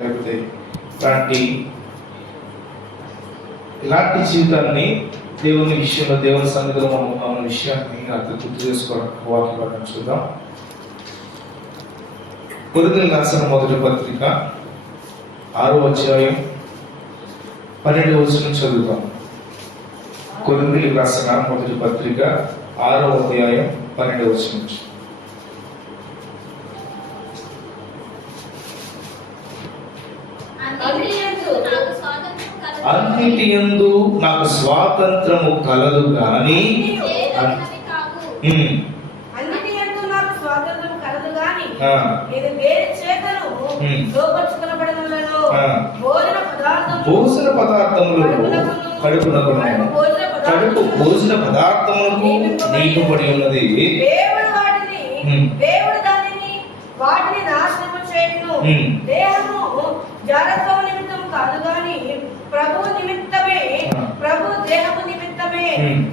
లేకపోతే ఇలాంటి జీవితాన్ని దేవుని విషయంలో, దేవుని సన్నిధిలో మన విషయాన్ని అర్థం గుర్తు చేసుకోవడానికి వాక్యం చూద్దాం. కొరింథీయులకు రాసిన మొదటి పత్రిక 6వ అధ్యాయం 12వ వచనం చదువుతాం. కొరింథీయులకు రాసిన మొదటి పత్రిక 6వ అధ్యాయం 12వ వచనం. అన్నిటి యందు నాకు స్వాతంత్రము కలదు గాని భోజన పదార్థములకు కడుపు భోజన పదార్థములకు నీకు పడి ఉన్నది. వాటిని నాశనము చేయను. దేహము జారత్వము నిమిత్తం కాదు గాని ప్రభు నిమిత్తమే, ప్రభు దేహము నిమిత్తమే.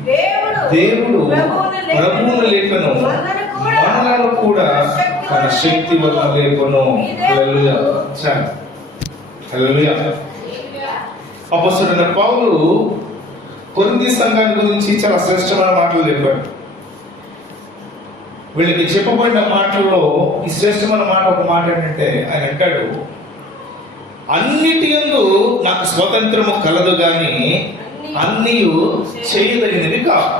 దేవుడు ప్రభువును లేపను, మనలను కూడా తన శక్తి వల్ల లేపను. హల్లెలూయా. హల్లెలూయా. అపొస్తలుడైన పౌలు కొరింథీ సంఘాన్ని గురించి చాలా శ్రేష్టమైన మాటలు చెప్పాడు. వీళ్ళకి చెప్పబడిన మాటల్లో ఈ శ్రేష్టమైన మాట ఒక మాట ఏంటంటే, ఆయన అంటాడు, అన్నిటి యందు నాకు స్వతంత్రము కలదు గాని అన్నీ చేయదగినవి కాదు.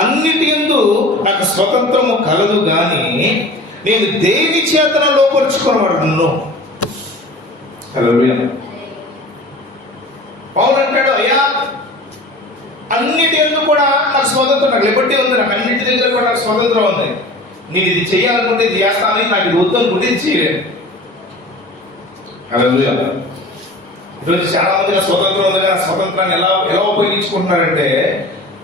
అన్నిటి యందు నాకు స్వతంత్రము కలదు గాని నేను దేని చేతన లోపరుచుకోనబడను. హల్లెలూయా. పౌలు అంటాడు, అయ్యా అన్నిటి యందు కూడా నాకు స్వతంత్రం, నాకు లిబర్టీ ఉంది, నాకు అన్నిటి దగ్గర కూడా నాకు స్వతంత్రం ఉంది. నేను ఇది చేయాలనుకుంటే ఇది చేస్తాను, నాకు ఇది వద్దు అనుకుంటే ఇది చేయలేను. హల్లెలూయా. ఈరోజు చాలా మందిగా స్వతంత్రం ఉంది కానీ స్వతంత్రాన్ని ఎలా ఉపయోగించుకుంటున్నారంటే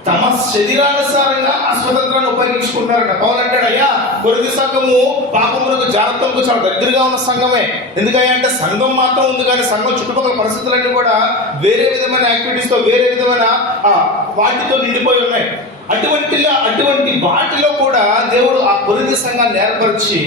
తమ శరీరానుసారంగా ఆ స్వతంత్రాన్ని ఉపయోగించుకుంటున్నారంట. పౌలు అంటాడు, అయ్యా కొరింథీ సంఘము పాపములకు జాగ్రత్తకు చాలా దగ్గరగా ఉన్న సంఘమే. ఎందుకయ్యా అంటే సంఘం మాత్రం ఉంది కానీ సంఘం చుట్టుపక్కల పరిస్థితులన్నీ కూడా వేరే విధమైన యాక్టివిటీస్తో, వేరే విధమైన వాటితో నిండిపోయి ఉన్నాయి. అటువంటి వాటిలో కూడా దేవుడు ఆ కొరింథీ సంఘాన్ని ఏర్పరిచి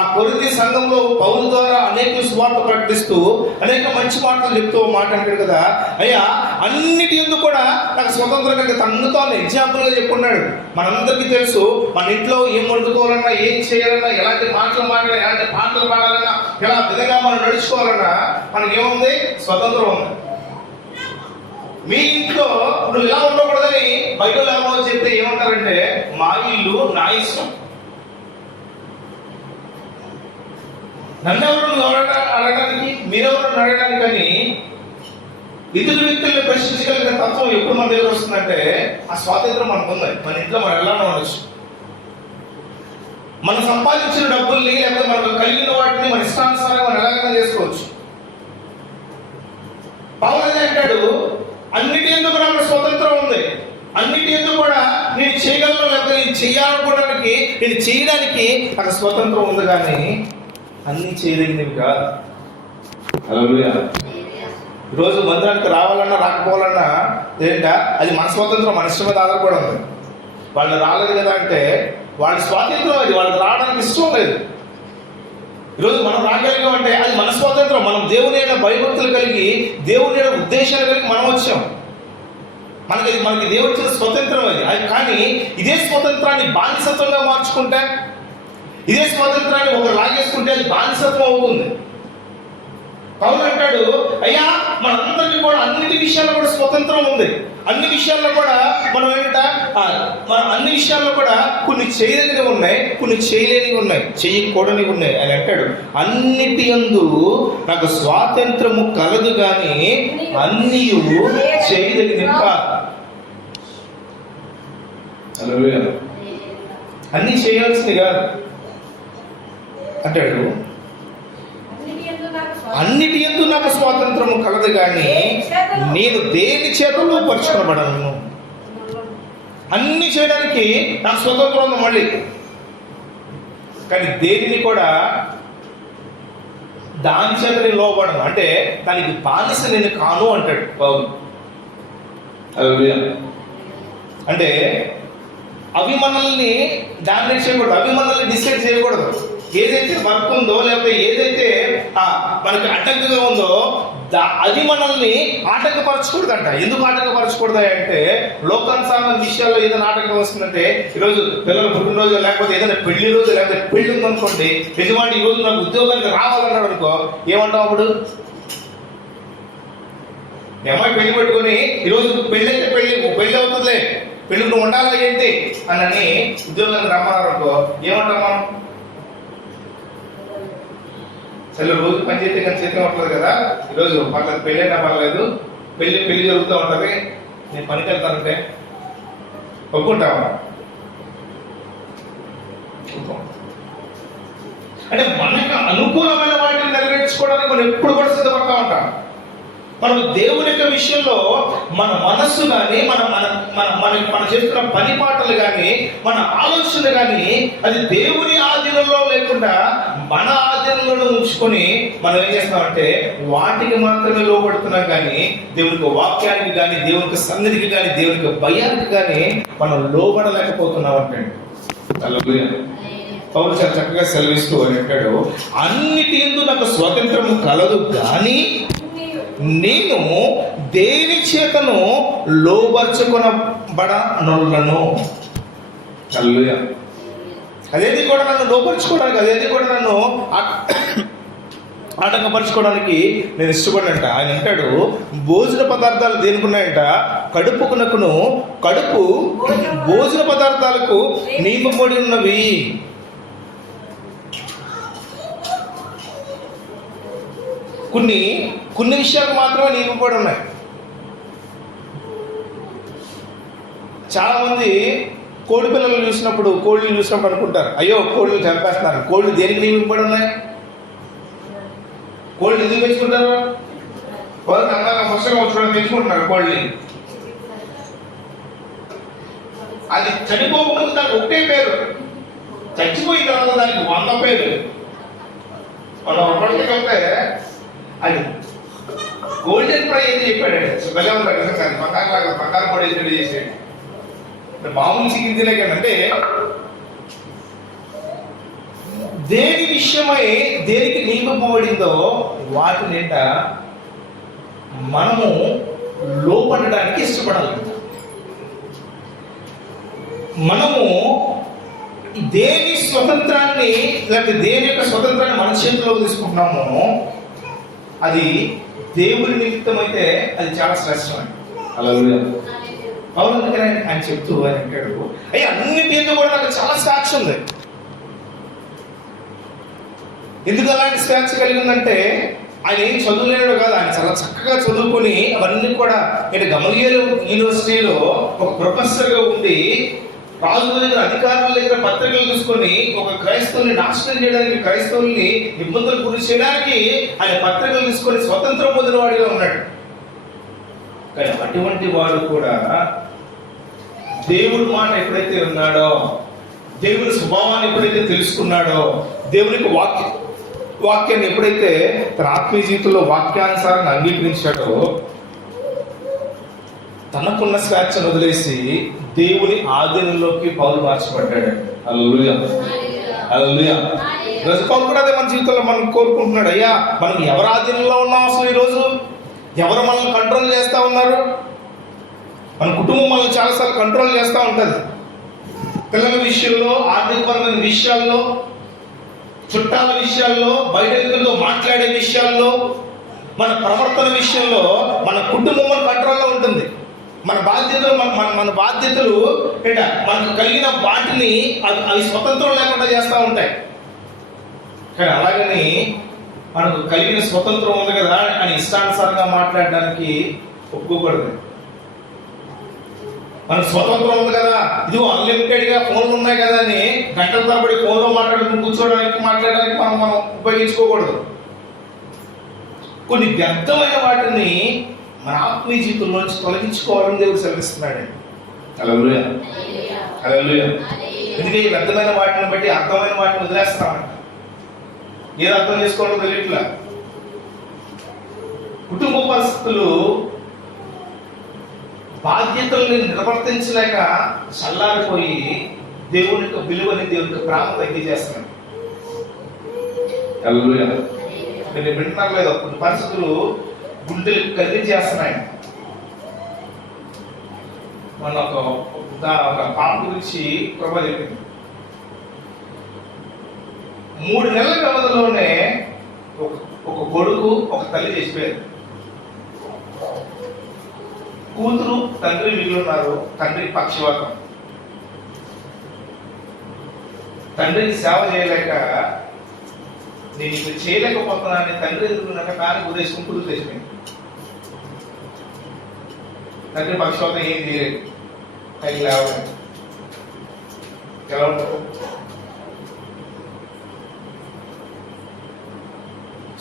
ఆ కొరింథీ సంఘంలో పౌలు ద్వారా అనేక సువార్త ప్రకటిస్తూ అనేక మంచి మాటలు చెప్తూ మాట అంటాడు కదా, అయ్యా అన్నిటి యందు కూడా నాకు స్వతంత్రం కలిగి తనతో ఎగ్జాంపుల్ గా చెప్పుకున్నాడు. మనందరికీ తెలుసు, మన ఇంట్లో ఏం వండుకోవాలన్నా, ఏం చేయాలన్నా, ఎలాంటి మాటలు మాట్లాడాలి, ఎలాంటి పాటలు పాడాలన్నా, ఎలా విధంగా మనం నడుచుకోవాలన్నా మనకి ఏముంది? స్వతంత్రం ఉంది. మీ ఇంట్లో నువ్వు ఇలా ఉండకూడదని బయట ఎవరో చెప్తే ఏమంటారంటే, మా ఇల్లు నా ఇష్టం. నన్నెవరు నువ్వు అడగడానికి, మీరెవరు అడగడానికి అని ఇతర వ్యక్తులను ప్రశ్నించగలిగిన తత్వం ఎప్పుడు మన దగ్గర వస్తుందంటే ఆ స్వాతంత్రం మనకు ఉంది. మన ఇంట్లో మనం ఎలా ఉండొచ్చు, మనం సంపాదించిన డబ్బుల్ని లేకపోతే మనకు కలిగిన వాటిని మన ఇష్టానుసారంగా మనం ఎలాగైనా చేసుకోవచ్చు. పౌలు అంటాడు, అన్నిటి ఎందుకు నాకు స్వతంత్రం ఉంది, అన్నిటి ఎందుకు కూడా నేను చేయగలను, లేకపోతే నేను చేయాలనుకోవడానికి, నేను చేయడానికి నాకు స్వతంత్రం ఉంది కానీ అన్ని చేయదగినవి కాదు. హల్లెలూయా. ఈరోజు మందిరానికి రావాలన్నా రాకపోవాలన్నా ఏంటా అది మన స్వతంత్రం, మన ఇష్టం మీద ఆధారపడి ఉంది. వాళ్ళు రాలేదు కదా అంటే వాళ్ళ స్వాతంత్రం, అది వాళ్ళకి రావడానికి ఇష్టం లేదు. ఈరోజు మనం రాగలిగామంటే అది మన స్వాతంత్రం. మనం దేవుని యొక్క భయభక్తులు కలిగి, దేవుని యొక్క ఉద్దేశాలు కలిగి మనం వచ్చాం. మనకి దేవుడు ఇచ్చిన స్వతంత్రం అది. కానీ ఇదే స్వతంత్రాన్ని బానిసత్వంగా మార్చుకుంటే, ఇదే స్వతంత్రాన్ని ఒకరు లాగేసుకుంటే అది బానిసత్వం అవుతుంది. పౌలు అంటాడు, అయ్యా మనందరికీ కూడా అన్ని విషయాల్లో కూడా స్వతంత్రం ఉంది. అన్ని విషయాల్లో కూడా మనం అన్ని విషయాల్లో కూడా కొన్ని చేయదగినవి ఉన్నాయి, కొన్ని చేయలేనివి ఉన్నాయి, చేయకూడనివి ఉన్నాయి అని అంటాడు. అన్నిటి యందు నాకు స్వాతంత్రము కలదు కానీ అన్నీ చేయదగినవి కాదు. హల్లెలూయా. అన్ని చేయాల్సింది కాదు అంటాడు. అన్నిటి యందు నాకు స్వాతంత్రము కలదు కానీ నేను దేని చేతలో పరుచుకోబడను. అన్ని చేయడానికి నాకు స్వతంత్రం ఉంది మళ్ళీ, కానీ దేనిని కూడా దాని చేత నేను లోబడను, అంటే దానికి బానిస నేను కాను అంటాడు పౌలు. హల్లెలూయా. అంటే అవి మనల్ని డామినేట్ చేయకూడదు, అవి మనల్ని డిసైడ్ చేయకూడదు. ఏదైతే వర్క్ ఉందో లేకపోతే ఏదైతే మనకి అడ్డంకుగా ఉందో అది మనల్ని ఆటంకపరచకూడదంట. ఎందుకు ఆటంకపరచకూడదు అంటే లోకానుసారమైన విషయాల్లో ఏదైనా ఆటంకం వస్తుందంటే, ఈరోజు పిల్లల పుట్టినరోజు లేకపోతే ఏదైనా పెళ్లి రోజు లేకపోతే పెళ్లి ఉందనుకోండి, యజమాని ఈ రోజు నాకు ఉద్యోగానికి రావాలన్నాడు అనుకో, ఏమంటావు అప్పుడు? అమ్మాయి పెళ్లి పెట్టుకుని ఈరోజు పెళ్లి అయితే పెళ్లి అవుతుందిలే, పెళ్లి నువ్వు ఉండాలా ఏంటి అని ఉద్యోగానికి రమ్మన్నారు అనుకో, ఏమంటాం మనం? సరే రోజు పని చేస్తే కానీ చేతిలో ఉంటుంది కదా, ఈరోజు పర్లేదు పెళ్ళి అయినా పర్లేదు, పెళ్లి జరుగుతూ ఉంటుంది, నేను పనికి వెళ్తానంటే ఒప్పుకుంటావా? అంటే మనకు అనుకూలమైన వాటిని నెరవేర్చుకోవడానికి మనం ఎప్పుడు కూడా సిద్ధపడతా ఉంటాం. మనం దేవుని యొక్క విషయంలో మన మనస్సు కానీ మన చేస్తున్న పని పాటలు కానీ మన ఆలోచనలు కానీ అది దేవుని ఆధీనంలో లేకుండా మన ఆధీనంలో ఉంచుకొని మనం ఏం చేస్తామంటే వాటికి మాత్రమే లోపడుతున్నాం, కానీ దేవునికి వాక్యానికి కానీ దేవునికి సన్నిధికి కానీ దేవునికి భయానికి కానీ మనం లోబడలేకపోతున్నాం అంటాడు. పౌలు చాలా చక్కగా సెలవిస్తూ అని అంటాడు, అన్నిటి యందు నాకు స్వాతంత్రము కలదు కానీ నేను దేని చేతను లోబర్చుకొనబడనొల్లను. హల్లెలూయా. అదేది కూడా నన్ను లోపరుచుకోవడానికి, అదేది కూడా నన్ను ఆటంకపరచుకోవడానికి నేను ఇష్టపడంట. ఆయన అంటాడు, భోజన పదార్థాలు దేనికున్నాయంట? కడుపు భోజన పదార్థాలకు నియమబడి ఉన్నవి. కొన్ని విషయాలు మాత్రమే నియమపడి ఉన్నాయి. చాలా మంది కోడి పిల్లలు చూసినప్పుడు అనుకుంటారు, అయ్యో కోళ్ళు చంపేస్తున్నారు. కోళ్ళు దేనికి నియమపడి ఉన్నాయి? కోళ్ళు ఎందుకు పెంచుకుంటారు? కోళ్ళని అందంగా పుస్తకం వచ్చి పెంచుకుంటున్నారు కోళ్ళని. అది చనిపోకముందు దానికి ఒకటే పేరు, చచ్చిపోయిన తర్వాత దానికి 100 పేరు. మనం ఒకటికంటే అది గోల్డెన్ ఫ్రై ఏది చెప్పాడు, భలే ఉంటాడు సార్, బంగారు పొడి వేసి చేసాడు. మామూలు చికెన్ తినేకంటే దేని విషయమై దేనికి నియమింపబడిందో వాటి నింట మనము లోపడడానికి ఇష్టపడాలి. మనము దేని స్వతంత్రాన్ని లేకపోతే దేని యొక్క స్వతంత్రాన్ని మన చేతిలోకి తీసుకుంటున్నామో అది దేవుని నిమిత్తం అయితే అది చాలా శ్రేష్టం. హల్లెలూయా. అవును, అందుకని ఆయన చెప్తూ అని అంటాడు, అయ్యి అన్నిటి ఎందుకు కూడా నాకు చాలా స్వేచ్ఛ ఉంది. ఎందుకు అలాంటి స్వేచ్ఛ కలిగిందంటే ఆయన ఏం చదువులేడు కాదు, ఆయన చాలా చక్కగా చదువుకొని అవన్నీ కూడా గమలియేలు యూనివర్సిటీలో ఒక ప్రొఫెసర్గా ఉండి రాజుల దగ్గర అధికారుల దగ్గర పత్రికలు తీసుకొని ఒక క్రైస్తవుల్ని నాశనం చేయడానికి, క్రైస్తవుల్ని ఇబ్బందులు గురి చేయడానికి ఆయన పత్రికలు తీసుకొని స్వతంత్రం పొందిన వాడిగా ఉన్నాడు. కానీ అటువంటి వాడు కూడా దేవుడి మాట ఎప్పుడైతే ఉన్నాడో, దేవుని స్వభావాన్ని ఎప్పుడైతే తెలుసుకున్నాడో, దేవునికి వాక్యాన్ని ఎప్పుడైతే తన ఆత్మీయ జీవితంలో వాక్యానుసారంగా అంగీకరించాడో, తనకున్న స్వేచ్ఛను వదిలేసి దేవుని ఆధీనంలోకి పౌలు మార్చబడ్డాడు. హల్లెలూయా. హల్లెలూయా. ఈరోజు పౌలు కూడా అదే మన జీవితంలో మనం కోరుకుంటున్నాడు, అయ్యా మనం ఎవరి ఆధీనంలో ఉన్నాం? అసలు ఈరోజు ఎవరు మనల్ని కంట్రోల్ చేస్తూ ఉన్నారు? మన కుటుంబం మనల్ని చాలాసార్లు కంట్రోల్ చేస్తూ ఉంటుంది. పిల్లల విషయంలో, ఆర్థికపరమైన విషయాల్లో, చుట్టాల విషయాల్లో, బయట వ్యక్తులతో మాట్లాడే విషయాల్లో, మన ప్రవర్తన విషయంలో మన కుటుంబం మన కంట్రోల్లో ఉంటుంది. మన బాధ్యతలు మనకు కలిగిన వాటిని అవి స్వతంత్రం లేకుండా చేస్తూ ఉంటాయి. కానీ అలాగని మనకు కలిగిన స్వతంత్రం ఉంది కదా అని ఇష్టానుసారంగా మాట్లాడడానికి ఒప్పుకోకూడదు. మనకు స్వతంత్రం ఉంది కదా, ఇదిగో అన్లిమిటెడ్ గా ఫోన్లు ఉన్నాయి కదా అని గంటల తరబడి ఫోన్లో మాట్లాడడానికి మనం ఉపయోగించుకోకూడదు. కొన్ని వ్యర్థమైన వాటిని మన ఆత్మీయ జీవితంలోంచి తొలగించుకోవాలని దేవుడు సెలవిస్తున్నాడు. హల్లెలూయా. హల్లెలూయా. ఎందుకంటే ఈ వ్యర్థమైన వాటిని బట్టి అర్థమైన వాటిని వదిలేస్తామంట. ఏది అర్థం చేసుకోవడం తెలియట్లా. కుటుంబ పరిస్థితులు బాధ్యతల్ని నిర్వర్తించలేక చల్లారిపోయి దేవుని యొక్క విలువని, దేవుని యొక్క ప్రాణం తగ్గించేస్తున్నాడు. హల్లెలూయా. మీరు వింటున్నారు లేదు, కొన్ని పరిస్థితులు గుండెలు కలిగి చేస్తున్నాయి. మన ఒక పాప గురించి ప్రభా చెప్పింది. 3 నెలల వ్యవధిలోనే ఒక కొడుకు ఒక తల్లి చేసిపోయారు. కూతురు తండ్రి మిగిలిన్నారు. తండ్రి పక్షవాతం. తండ్రికి సేవ చేయలేక నేను ఇప్పుడు చేయలేకపోతున్నాను తండ్రి ఎదుర్కొన్నాక దాన్ని ఉద్దేశం కూతురు తెచ్చిపోయింది. తండ్రి పక్షవాతం ఏం చేయలేదు. పైకి లేవలేదు. ఎలా ఉంటారు?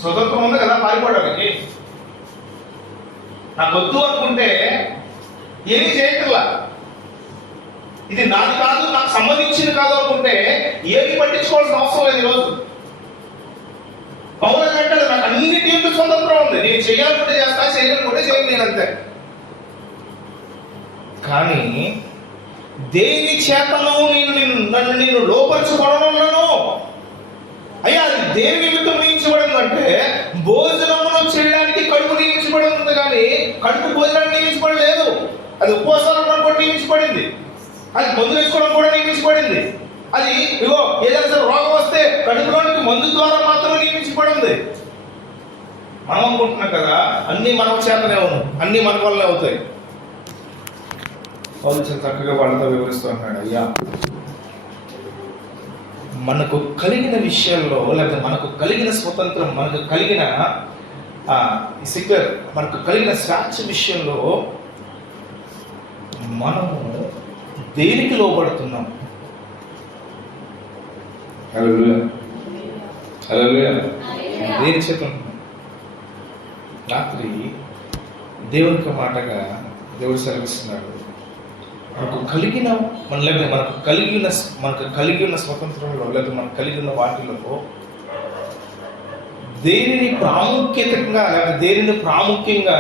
స్వతంత్రం ఉంది కదా పారిపోవడానికి. నాకు వద్దు అనుకుంటే ఏమీ చేయట్లా. ఇది నాది కాదు, నాకు సంబంధించింది కాదు అనుకుంటే ఏమి పట్టించుకోవాల్సిన అవసరం లేదు. ఈరోజు పౌరులు అంటాడు, నాకు అన్నిటి యొక్క స్వతంత్రం ఉంది, నేను చేయాలనుకుంటే చేస్తా, చేయాలనుకుంటే చేయను, నేను అంతే. కానీ దేని చేతను నేను లోపరచుకోవడంలోనూ అయ్యా అది దేని నిమిత్తం నియమించబడింది అంటే భోజనమును చేయడానికి కడుపు నియమించబడి ఉంది, కానీ కడుపు భోజనానికి నియమించబడలేదు. అది ఉపవాసాలు కూడా నియమించబడింది. అది మందు వేసుకోవడం కూడా నియమించబడింది. అది ఇగో ఏదైనా సరే రోగం వస్తే కడుపులోనికి మందు ద్వారా మాత్రమే నియమించబడింది. మనం అనుకుంటున్నాం కదా అన్ని మన చేతనే అవును, అన్ని మన వల్లనే అవుతాయి. పౌలు చక్కగా వాళ్ళతో వివరిస్తూ అంటాడు, అయ్యా మనకు కలిగిన విషయాల్లో లేకపోతే మనకు కలిగిన స్వతంత్రం, మనకు కలిగిన సెక్యులర్, మనకు కలిగిన స్వేచ్ఛ విషయంలో మనము దేనికి లోబడుతున్నాం? దేని చేత రాత్రి దేవునికి మాటగా దేవుడు సెలవిస్తున్నాడు, మనకు కలిగిన మనకు కలిగి ఉన్న స్వతంత్రంలో లేదా మనకు కలిగి ఉన్న వాటిలో దేనిని ప్రాముఖ్యంగా లేకపోతే దేనిని ప్రాముఖ్యంగా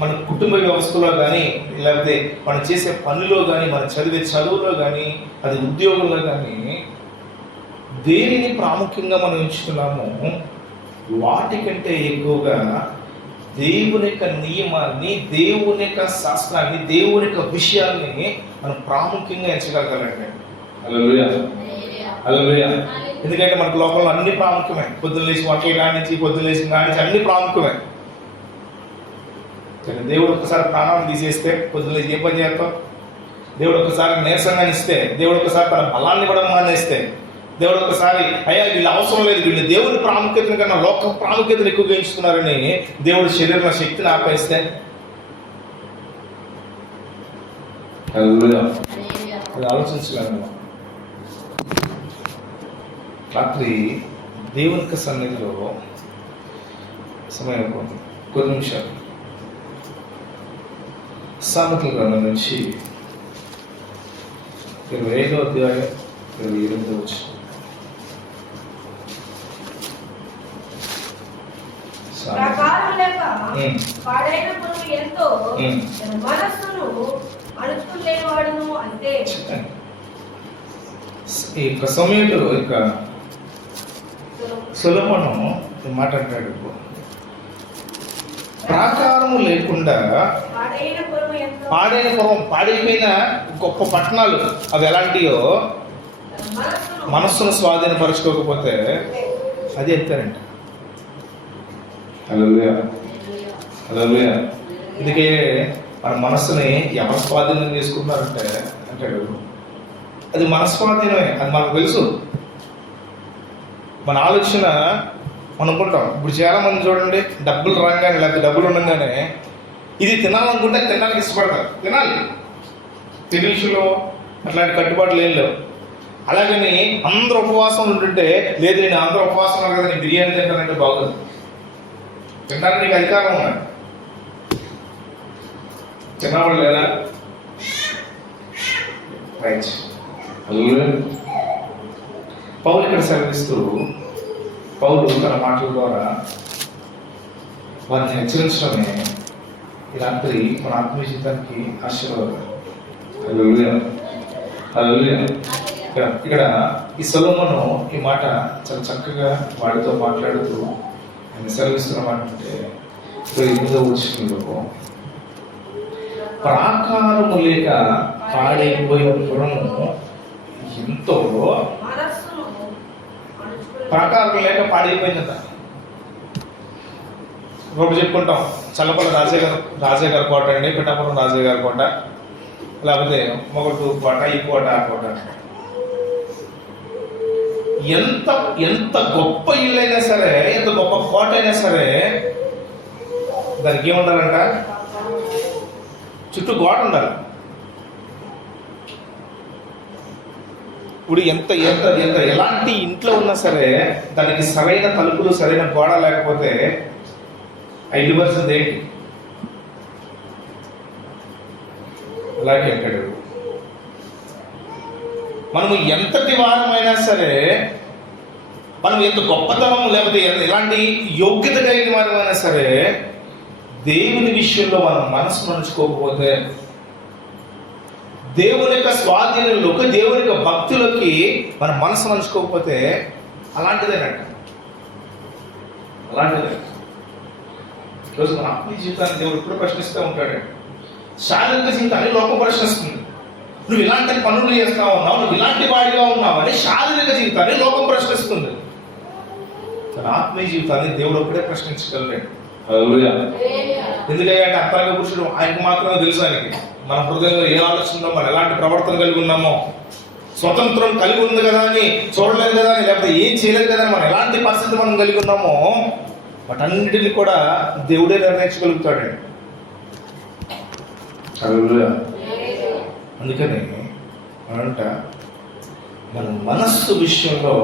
మన కుటుంబ వ్యవస్థలో కానీ లేకపోతే మనం చేసే పనిలో కానీ మనం చదివే చదువులో కానీ అది ఉద్యోగంలో కానీ దేనిని ప్రాముఖ్యంగా మనం ఎంచుతున్నామో వాటికంటే ఎక్కువగా దేవుని యొక్క నియమాన్ని, దేవుని యొక్క శాస్త్రాన్ని, దేవుని యొక్క విషయాల్ని మనం ప్రాముఖ్యంగా ఎంచగలగాలండి. హల్లెలూయా, హల్లెలూయా. ఎందుకంటే మనకు లోకంలో అన్ని ప్రాముఖ్యమే. పొద్దున్న లేచి వంటలు కానించి పొద్దున్న లేచి కానించి అన్ని ప్రాముఖ్యమే. కానీ దేవుడు ఒక్కసారి ప్రాణాన్ని తీసేస్తే పొద్దున్న లేచి ఏ పని చేస్తాం? దేవుడు ఒక్కసారి నీరసంగా ఇస్తే, దేవుడు ఒక్కసారి తన బలాన్ని కూడా మానేస్తే, దేవుడు ఒక్కసారి అయ్యా వీళ్ళు అవసరం లేదు, వీళ్ళు దేవుని ప్రాముఖ్యతను కన్నా లోక ప్రాముఖ్యతను ఎక్కువగా ఎంచుతున్నారని దేవుడు శరీరంలో శక్తిని ఆపేస్తే అది ఆలోచించగలను. రాత్రి దేవుని యొక్క సన్నిధిలో సమయం కొన్ని నిమిషాలు సామెతల గ్రంథం నుంచి 25వ అధ్యాయం 28వ వచనం. ప్రకారం లేక పాడైన పురుగు ఎంతో మనస్సును అణుచుకునేవాడును అంటే ఈ సమయంలో ఇక సొలొమోను మాట అంటాడు, ప్రాకారము లేకుండా పాడైపోయిన గొప్ప పట్టణాలు అవి ఎలాంటియో మనస్సును స్వాధీనపరచుకోకపోతే అది ఎత్తారంట. హల్లెలూయా, హల్లెలూయా. అందుకే మన మనస్సుని ఎవరు స్వాధీనం చేసుకుంటున్నారంటే అంటాడు అది మన స్వాధీనమే, అది మనకు తెలుసు. మన ఆలోచన మనం అనుకుంటాం. ఇప్పుడు చాలా మంది చూడండి, డబ్బులు రాగానే లేకపోతే డబ్బులు ఉండగానే ఇది తినాలనుకుంటే తినడానికి ఇష్టపడతారు, తినాలి, తినీషులో అట్లాంటి కట్టుబాట్లు ఏం లేవు. అలాగని అందరూ ఉపవాసం ఉంటుంటే లేదు నేను అందరూ ఉపవాసం ఉన్నారు కదా నేను బిర్యానీ తింటానంటే బాగుంది. తినడానికి నీకు అధికారం ఉన్నాయి, తిన్నవాళ్ళు లేదా? రైట్. పౌలు ఇక్కడ సెలవిస్తూ పౌలు తన మాటల ద్వారా వారిని హెచ్చరించడమే ఈ రాత్రి మన ఆత్మీయ జీవితానికి ఆశీర్వాదం. హల్లెలూయా, హల్లెలూయా. ఇక్కడ ఈ సొలొమోను ఈ మాట చాలా చక్కగా వాడితో మాట్లాడుతూ ఆయన సెలవిస్తున్న మాట అంటే 8వ వచనంలో, ప్రాకారము లేక పాడైపోయిన పురము ఎంతో, మనస్సును అణుచుకుని ప్రాకారం లేక పాడైపోయిందట. ఇప్పుడు చెప్పుకుంటాం చల్లపల్లి రాజయ్య గారి కోట అండి, పిఠాపురం రాజయ్య గారి కోట, లేకపోతే మొగటూరు కోట, ఈ కోట ఆ కోట. ఎంత గొప్ప ఇల్లు అయినా సరే, ఎంత గొప్ప కోట అయినా సరే దానికి ఏముండాలంట? చుట్టూ గోడ ఉండాలి. ఇప్పుడు ఎంత ఎంత ఎంత ఎలాంటి ఇంట్లో ఉన్నా సరే దానికి సరైన తలుపులు, సరైన గోడ లేకపోతే ఐదు పరిస్థితి ఏంటి? అలాగే అంటాడు, మనము ఎంతటి వారమైనా సరే, మనం ఎంత గొప్పతనం లేకపోతే ఎలాంటి యోగ్యత కలిగిన వారమైనా సరే, దేవుని విషయంలో మనం మనసు ఉంచుకోకపోతే, దేవుని యొక్క స్వాధీనంలోకి, దేవుని యొక్క భక్తులకి మన మనసు ఉంచుకోకపోతే అలాంటిదేనంట. ఈరోజు మన ఆత్మీయ జీవితాన్ని దేవుడు ఎప్పుడు ప్రశ్నిస్తూ ఉంటాడు. శారీరక జీవితాన్ని లోకం ప్రశ్నిస్తుంది. నువ్వు ఇలాంటి పనులు చేస్తా ఉన్నావు, నువ్వు ఇలాంటి వాడిగా ఉన్నావు అని శారీరక జీవితాన్ని లోకం ప్రశ్నిస్తుంది. తన ఆత్మీయ జీవితాన్ని దేవుడు ఒక్కడే ప్రశ్నించగలడు. ఎందుకంటే అంతరంగ పురుషుడు ఆయనకు మాత్రమే తెలుసు. ఆయనకి మన హృదయంలో ఏ ఆలోచన ఉందో, మనం ఎలాంటి ప్రవర్తన కలిగి ఉన్నామో, స్వతంత్రం కలిగి ఉంది కదా అని చూడలేదు కదా అని, లేకపోతే ఏం చేయలేదు కదా అని, మనం ఎలాంటి పరిస్థితి మనం కలిగి ఉన్నామో వాటన్నిటిని కూడా దేవుడే నిర్ణయించగలుగుతాడు. అందుకని అనంట మన మనస్సు విషయంలో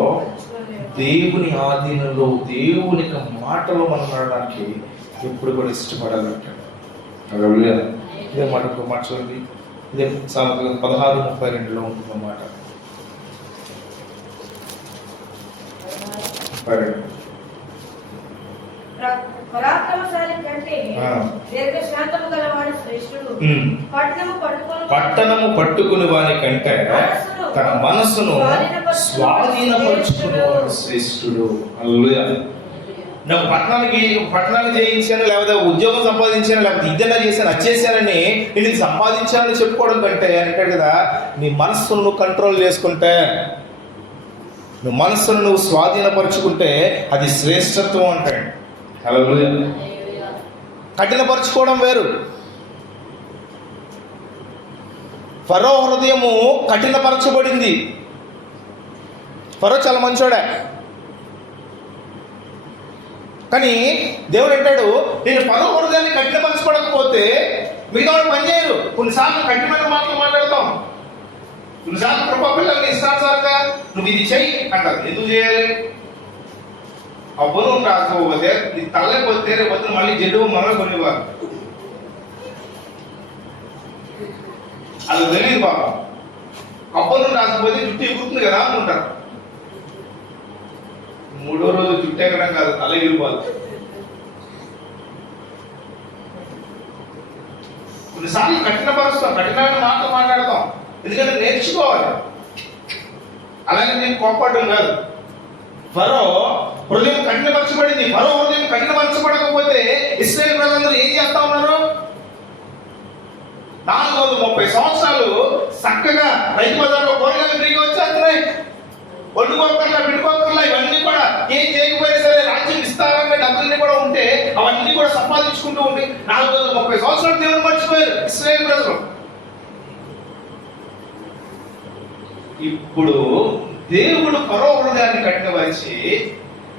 దేవుని ఆధీనంలో, దేవుని మాటలో మనం నడడానికి ఎప్పుడు కూడా ఇష్టపడాలంటాడు. ఇదే మాట మాట చూడండి, ఇదే సామెతలు 16:32 ఉంటుందన్నమాట. 32. పరాక్రమశాలి కంటే దీర్ఘశాంతము గలవాడు శ్రేష్ఠుడు. పట్టణము పట్టుకుని వాని కంటే తన మనస్సును స్వాధీనపరుచుకునేవాడు శ్రేష్ఠుడు. నాకు పట్టణాన్ని జయించాను, లేకపోతే ఉద్యోగం సంపాదించాను, లేకపోతే ఇదైనా చేశాను, వచ్చేసానని నేను ఇది సంపాదించానని చెప్పుకోవడం కంటే అంటాడు కదా, నీ మనస్సును నువ్వు కంట్రోల్ చేసుకుంటే, నువ్వు మనస్సును నువ్వు స్వాధీనపరుచుకుంటే అది శ్రేష్ఠత్వం అంటాడు. కఠినపరుచుకోవడం వేరు. ఫరో హృదయము కఠినపరచబడింది. ఫరో చాలా మంచోడే, కానీ దేవుడు అంటాడు, నేను ఫరో హృదయాన్ని కఠినపరచుకోవకపోతే మిగతా వాళ్ళు పనిచేయరు. కొన్నిసార్లు కఠినమైన మాటలు మాట్లాడతాం, కొన్నిసార్లు కృపా పిల్లల్ని ఇష్టానుసారంగా నువ్వు ఇది చెయ్యి అంటారు. ఎందుకు చేయాలి? అబ్బను రాకపోతే నీ తల్లైపోతే రేపు మళ్ళీ జడ్డు మనలో కొనేవారు. అది తెలియదు బాబా. అబ్బను రాకపోతే జుట్టు ఎగురుతుంది కదా అనుకుంటారు. 3వ రోజు జుట్టు ఎక్కడం కాదు, తల ఎగిరిపోదు. కొన్నిసార్లు కఠినపరుస్తాం, కఠినమైన మాటలు మాట్లాడతాం, ఎందుకంటే నేర్చుకోవాలి. అలాగే నేను కోపడడం కాదు. ఫరో హృదయం కఠినపరచబడింది. ఫరో హృదయం కఠినపరచబడకపోతే ఇశ్రాయేలు ప్రజలందరూ ఏం చేస్తా ఉన్నారు? 430 సంవత్సరాలు చక్కగా రైతు బజార్లో కూరగాయలు ఫ్రీగా వచ్చేస్తున్నాయి. వండుకోకర్లా, పెట్టుకోకర్లా, ఇవన్నీ కూడా ఏం చేయకపోయినా సరే రాజ్యం విస్తారంగా డబ్బులన్నీ కూడా ఉంటే అవన్నీ కూడా సంపాదించుకుంటూ ఉంటే 430 సంవత్సరాలు దేవుని మర్చిపోయారు ఇశ్రాయేలు ప్రజలు. ఇప్పుడు దేవుడు ఫరో హృదయాన్ని కఠినపరిచి,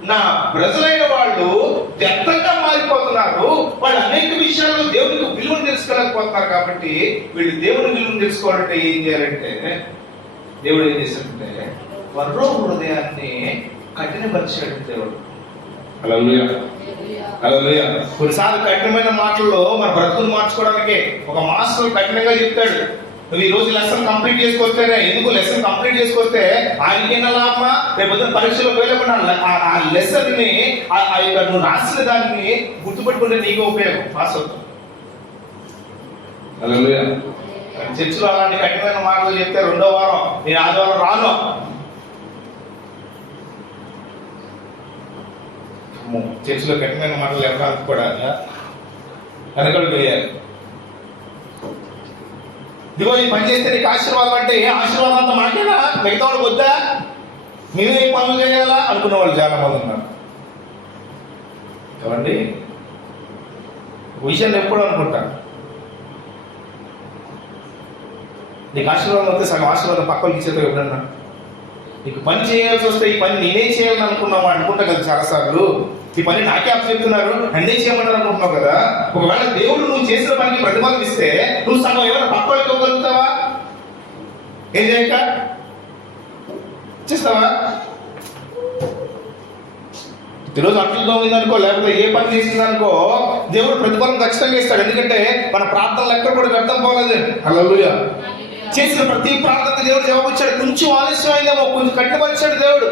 నా ప్రజలైన వాళ్ళు వ్యర్థంగా మారిపోతున్నారు, వాళ్ళు అనేక విషయాల్లో దేవునికి విలువను తెలుసుకోలేకపోతున్నారు. కాబట్టి వీళ్ళు దేవుని విలువను తెలుసుకోవాలంటే ఏం చేయాలంటే, దేవుడు ఏం చేశాడంటే ఫరో హృదయాన్ని కఠినపరిచాడు దేవుడు. కొన్నిసార్లు కఠినమైన మాటల్లో మన బ్రతుకులు మార్చుకోవడానికి ఒక మాస్టర్ కఠినంగా చెప్తాడు, నువ్వు ఈ రోజు లెసన్ కంప్లీట్ చేసుకొస్తేనే. ఎందుకు లెసన్ కంప్లీట్ చేసుకొస్తే ఆయనకైనా లాభమా, రేపు పరీక్షలో వెళ్ళకుండా ఆ లెసన్ ని నువ్వు రాసిన దాన్ని గుర్తుపెట్టుకుంటే నీకు ఉపయోగం, పాస్ అవుతావు. చర్చిలో అలాంటి కఠినమైన మాటలు చెప్తే రెండో వారం నేను ఆదివారం రాను. చర్చిలో కఠినమైన మాటలు ఎవరికి కూడా వెనకడు వేయాలి. ఇదిగో ఈ పని చేస్తే నీకు ఆశీర్వాదం అంటే ఏ ఆశీర్వాదం అంతా మాకేనా, మిగతా వాళ్ళు వద్దా, మేమే పనులు చేయాలా అనుకున్న వాళ్ళు చాలా మంది ఉన్నారు. కాబట్టి విషయాన్ని ఎప్పుడు అనుకుంటాను, నీకు ఆశీర్వాదం వస్తే సగం ఆశీర్వాదం పక్కలకి ఇచ్చేతో ఎప్పుడన్నా నీకు పని చేయాల్సి వస్తే ఈ పని నేనే చేయాలని అనుకున్నావు అనుకుంటా కదా చాలాసార్లు. ఈ పని నాకే అప్పచెప్తున్నారు అన్నీ చేయమన్నారు అనుకుంటున్నావు కదా. ఒకవేళ దేవుడు నువ్వు చేసిన పనికి ప్రతిఫలం ఇస్తే నువ్వు సగం ఏమైనా పక్కలకి ఇవ్వగలుగుతావా? ఏం చేయక చేస్తావా? ఈరోజు అట్లు తోమిందనుకో, లేకపోతే ఏ పని చేసిందనుకో, దేవుడు ప్రతిఫలం ఖచ్చితంగా ఇస్తాడు. ఎందుకంటే మన ప్రార్థనలు ఎక్కడ కూడా వ్యర్థం పోలేదు. హల్లెలూయా. చేసిన ప్రతి ప్రార్థనకు దేవుడు జవాబు ఇచ్చాడు. కొంచెం ఆలస్యం అయిందేమో, కొంచెం కట్టుబడిచాడు దేవుడు.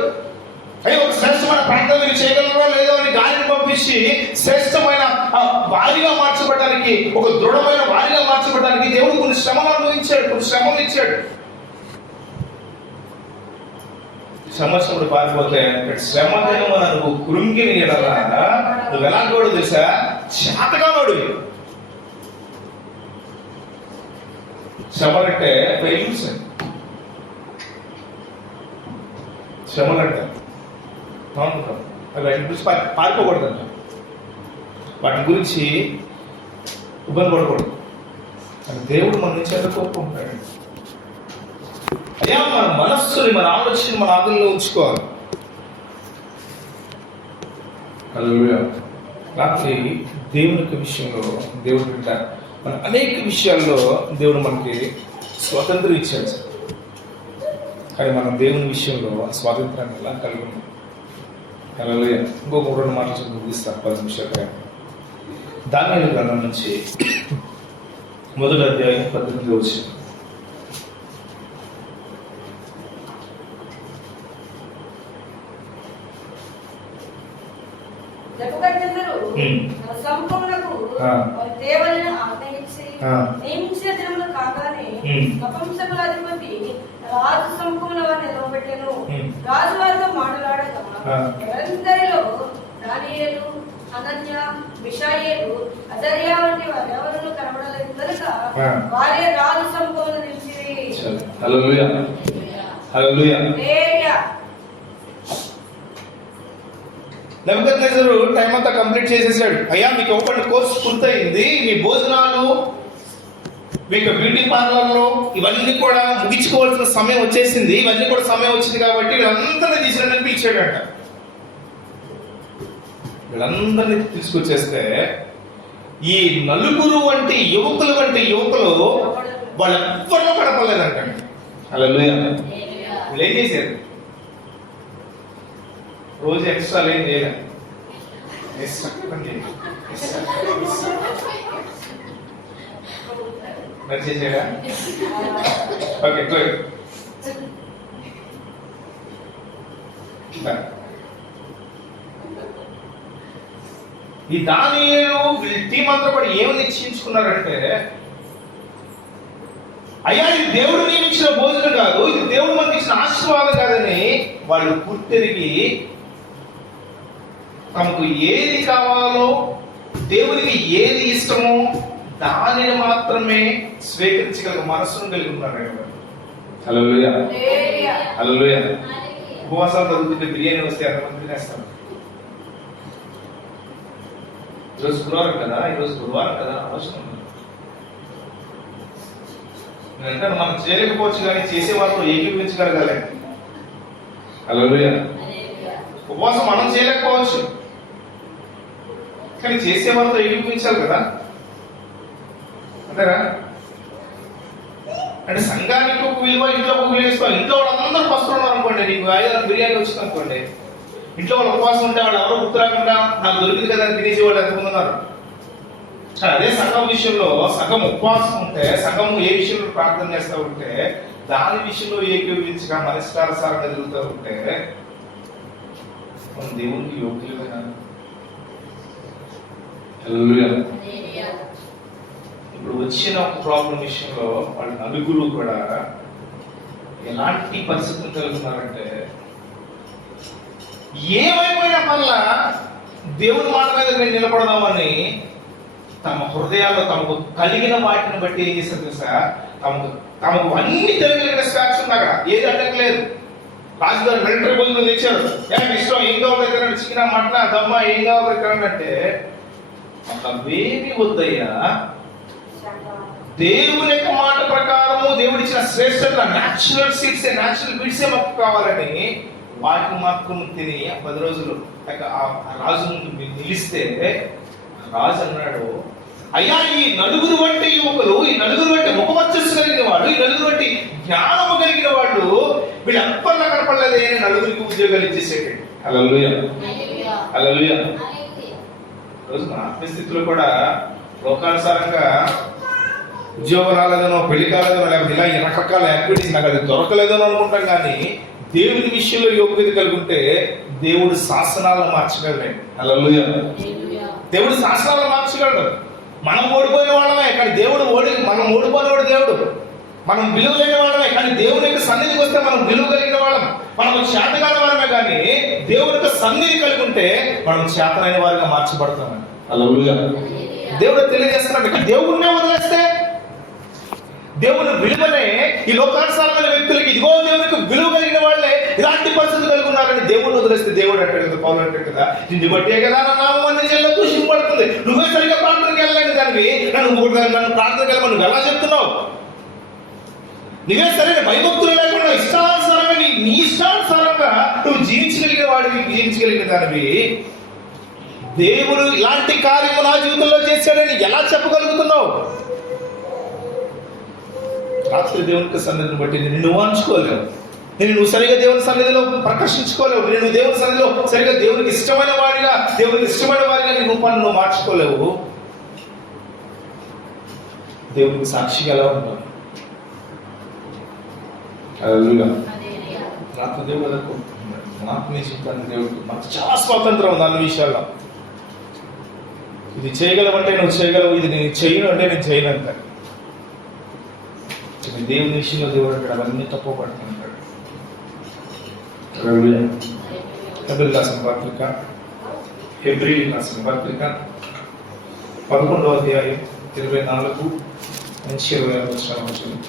అయ్యో ఒక శ్రేష్టమైన ప్రార్థన మీరు చేయగలరో లేదో అని గాలిని పంపించి శ్రేష్టమైన వారిగా మార్చబడడానికి, ఒక దృఢమైన వారిగా మార్చబడడానికి దేవుడు కొన్ని శ్రమలు అనుభవించాడు, కొన్ని శ్రమలు ఇచ్చాడు. సమస్యలు పారిపోతే శ్రమ దినమున నువ్వు కృంగిని ఎడలా నువ్వు ఎలాంటి వాడు తెలుసా? శాతగానోడు. శ్రమలంటే ఫెయిల్యూర్స్, శ్రమలంటే అవి వాటి గురించి పారిపోకూడదంట, వాటి గురించి ఇబ్బంది పడకూడదు. అని దేవుడు మన నుంచి ఎంత కోరుకుంటాడు. అయ్యా మన మనస్సుని, మన ఆలోచన మన ఆదుల్లో ఉంచుకోవాలి. రాత్రి దేవుని యొక్క విషయంలో దేవుడు బిడ్డ మన అనేక విషయాల్లో దేవుడు మనకి స్వాతంత్రం ఇచ్చాడు. కానీ మనం దేవుని విషయంలో ఆ స్వాతంత్రాన్ని ఎలా కలిగి ఉన్నాం? హల్లెలూయా. ఇంకొక 2 మాటలు ముగిస్తాను 10 నిమిషాలు. దానియేలు గ్రంథం నుంచి 1వ అధ్యాయం 18వ వచనం. నియమించిన దినములు కాగానే నపుంసకుల అధిపతి రాజు సముఖమున వారిని నిలవబెట్టెను. రాజు వారితో మాట్లాడగా ఎవరందరిలో దానియేలు, హనన్య, మిషాయేలు, అజర్యా వంటి వారు ఎవరు కనబడలేదు కనుక వారే రాజు సముఖమున నిలిచిరి. హల్లెలూయా. హల్లెలూయా. నెబుకద్నెజరు టైం అంతా కంప్లీట్ చేసేసాడు. అయ్యా మీకు ఓపెన్ కోర్స్ పూర్తయింది, మీ భోజనాలు, మీకు బ్యూటీ పార్లర్లో ఇవన్నీ కూడా ముగించుకోవాల్సిన సమయం వచ్చేసింది. ఇవన్నీ కూడా సమయం వచ్చింది కాబట్టి వీళ్ళందరినీ తీసుకుని పిలిచాడంట. వీళ్ళందరినీ తీసుకొచ్చేస్తే ఈ నలుగురు వంటి యువకులు వాళ్ళెవ్వరూ గడపలేదంట. హల్లెలూయా. వీళ్ళు ఏం చేశారు? రోజు ఎక్స్ట్రా ఏం చేయలేదు. చేసాడా? Okay good. ఈ దానియేలు వీళ్ళ టీం అంతా కూడా ఏమి నిశ్చయించుకున్నారంటే, అయ్యా ఇది దేవుడు నియమించిన భోజనం కాదు, ఇది దేవుడు మనకి ఇచ్చిన ఆశీర్వాదం కాదని వాళ్ళు పూర్తిరిగి తమకు ఏది కావాలో, దేవునికి ఏది ఇష్టమో దానిని మాత్రమే స్వీకరించగల మనస్సును కలిగి ఉన్నారు. హల్లెలూయా. హల్లెలూయా. ఉపవాసాలు చదువుతుంటే బిర్యానీ వస్తే ఎంతమంది తినేస్తాను? ఈరోజు గురువారం కదా, అవసరం ఉంది. అంటే మనం చేయలేకపోవచ్చు కానీ చేసే వాళ్ళు ఏకీభవించగలగాలి. హల్లెలూయా. ఉపవాసం మనం చేయలేకపోవచ్చు కానీ చేసే వాళ్ళతో ఏకీభవించాలి కదా, అంతేనా? అంటే సంఘానికి ఒక విలువ, ఇంట్లో ఒక విలువ వేసుకోవాలి. ఇంట్లో వాళ్ళందరూ పస్తున్నారు అనుకోండి, నీకు 5-6 బిర్యానీ వచ్చింది అనుకోండి, ఇంట్లో వాళ్ళు ఉపవాసం ఉంటే వాళ్ళు ఎవరో గుర్తు రాకుండా నాకు దొరికింది కదా అని తినేసి వాళ్ళు ఎంతమంది ఉన్నారు. అదే సంఘం విషయంలో సంఘం ఉపవాసం ఉంటే, సంఘం ఏ విషయంలో ప్రార్థన చేస్తూ ఉంటే దాని విషయంలో ఏకీభవించగా మనస్కారసారంగా ఎదుగుతూ ఉంటే మన దేవునికి యోగ్యులుగా. హల్లెలూయా. ఇప్పుడు వచ్చిన ఒక ప్రాబ్లం విషయంలో వాళ్ళ నలుగురు కూడా ఎలాంటి పరిస్థితులు కలుగుతున్నారంటే, ఏమైపోయినా పర్లా దేవుని మాట మీద నేను నిలబడదామని తమ హృదయాల్లో తమకు కలిగిన వాటిని బట్టి ఏం చేస్తారు తెలుసా, తమకు అన్ని తెలియగలిగిన స్టాక్స్ ఉంది అక్కడ, ఏది అడ్డకలేదు. రాజుగారు మిలిటరీ భోజనం తెచ్చారు, ఇష్టం ఏం కావాలి చికెన్ మటన్ దమ్మ ఏం కావాలి అంటే అవేమి వద్దయ్యా, దేవుని యొక్క మాట ప్రకారము దేవుడిచ్చిన శ్రేష్టత న్యాచురల్ సీడ్స్ న్యాచురల్ బీడ్సే మాకు కావాలని వాటిని మాత్రం తిని 10 రోజులు ఆ రాజు ముందు నిలిస్తే రాజు అన్నాడు, అయ్యా ఈ నలుగురు వంటి యువకులు, ఈ నలుగురు వంటి ముఖవర్చస్సు కలిగిన వాడు, ఈ నలుగురు వంటి జ్ఞానము కలిగిన వాళ్ళు వీళ్ళెప్పటిలా కనపడలేదే అని నలుగురికి ఉద్యోగాలు ఇచ్చేసేటండి. హల్లెలూయా హల్లెలూయా. రోజు మన ఆత్మస్థితిలో కూడా లోకానుసారంగా ఉద్యోగం రాలేదనో, పెళ్లి కాలేదనో, లేకపోతే ఇలా రకరకాల యాక్టివిటీస్ నాకు అది దొరకలేదని అనుకుంటాం. కానీ దేవుడి విషయంలో యోగ్యత కలిగి దేవుడు శాసనాలను మార్చగలడు. హల్లెలూయా. దేవుడు శాసనాలను మార్చగలడు. మనం ఓడిపోయిన వాళ్ళమే కానీ మనం ఓడిపోయినవాడు దేవుడు. మనం విలువ లేని వాళ్ళమే కానీ దేవుని యొక్క సన్నిధికి వస్తే మనం విలువ కలిగిన వాళ్ళం. మనం చేతగాని వారమే కానీ దేవుని యొక్క సన్నిధి కలిగి ఉంటే మనం చేతనైన వారిగా మార్చబడతామని హల్లెలూయా దేవుడు తెలియజేస్తున్నాడు. దేవుడినే వదిలేస్తే, దేవుని విలువనే ఈ లోకానుసారమైన వ్యక్తులకి ఇదిగో దేవునికి విలువ కలిగిన వాళ్ళే ఇలాంటి పరిస్థితులు కలిగి ఉన్నారని దేవుడిని వదిలేస్తే దేవుడు అంటాడు కదా, పౌలు అంటాడు కదా, నిన్ను బట్టే కదా నా నామం అన్ని చేయాలో దూషింపబడుతుంది. నువ్వే సరిగ్గా ప్రార్థనకి వెళ్ళలేని దానివి నన్ను ప్రార్థనకి వెళ్ళమని నువ్వు ఎలా చెప్తున్నావు? నువ్వే సరైన భయభక్తులు లేకుండా ఇష్టానుసారంగా నీ ఇష్టానుసారంగా నువ్వు జీవించగలిగిన దానివి దేవుడు ఇలాంటి కార్యము నా జీవితంలో చేశాడని ఎలా చెప్పగలుగుతున్నావు? రాత్రి దేవునికి సన్నిధిని బట్టి నువ్వు అంచుకోలేవు, నువ్వు సరిగా దేవుని సన్నిధిలో ప్రకర్షించుకోలేవు, నేను దేవుని సన్నిధిలో సరిగా దేవునికి ఇష్టమైన వాడిగా నీ రూపాన్ని నువ్వు మార్చుకోలేవు. దేవునికి సాక్షిగా ఎలా ఉంటావు? రాత్రి దేవుడు ఆత్మీయ జీవితాన్ని దేవుడికి మనకు చాలా స్వాతంత్రం ఉంది అన్ని విషయాల్లో. ఇది చేయగలవంటే నువ్వు చేయగలవు, ఇది నేను చేయను అంటే నేను చేయను అంటాడు. దేవుని విషయంలో దేవుడు అంటాడు అవన్నీ తప్పు పడుతుంటాడు. హెబ్రీ రాసిన పత్రిక 11వ అధ్యాయం 24 నుంచి 26 వచనం.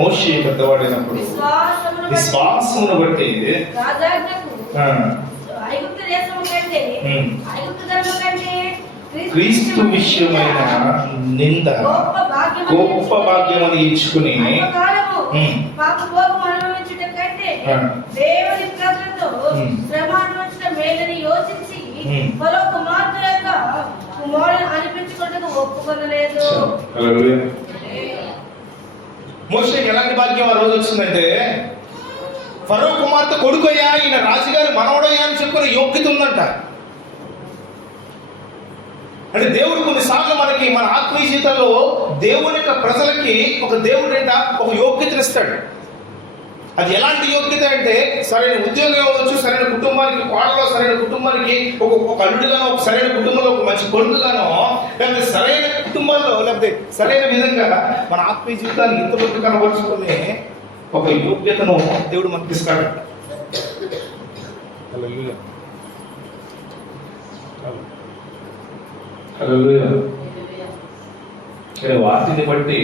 మోషే పెద్దవాడైనప్పుడు విశ్వాసమును బట్టి క్రీస్తు విషయమైన నింద గొప్ప భాగ్యం అని ఇచ్చుకుని మోషేకి ఎలాంటి భాగ్యం ఆ రోజు వచ్చిందంటే, ఫరో కుమార్తె కొడుకయ్యా, ఈయన రాజుగారి మనవడయ్యా అని చెప్పుకునే యోగ్యత ఉందంట. అంటే దేవుడు కొన్నిసార్లు మనకి మన ఆత్మీయ జీవితంలో దేవుని యొక్క ప్రజలకి ఒక దేవుడు ఒక యోగ్యతను ఇస్తాడు. అది ఎలాంటి యోగ్యత అంటే సరైన ఉద్యోగం అవ్వచ్చు, సరైన కుటుంబానికి కోడలో, సరైన కుటుంబానికి ఒక అల్లుడుగానో, ఒక సరైన కుటుంబంలో ఒక మంచి కొడుకుగానో, లేకపోతే సరైన కుటుంబాల్లో లేకపోతే సరైన విధంగా మన ఆత్మీయ జీవితాన్ని ఇంతవరకు కనబరుచుకునే ఒక యోగ్యతను దేవుడు మనకి ఇస్తాడు. వాటిని బట్టి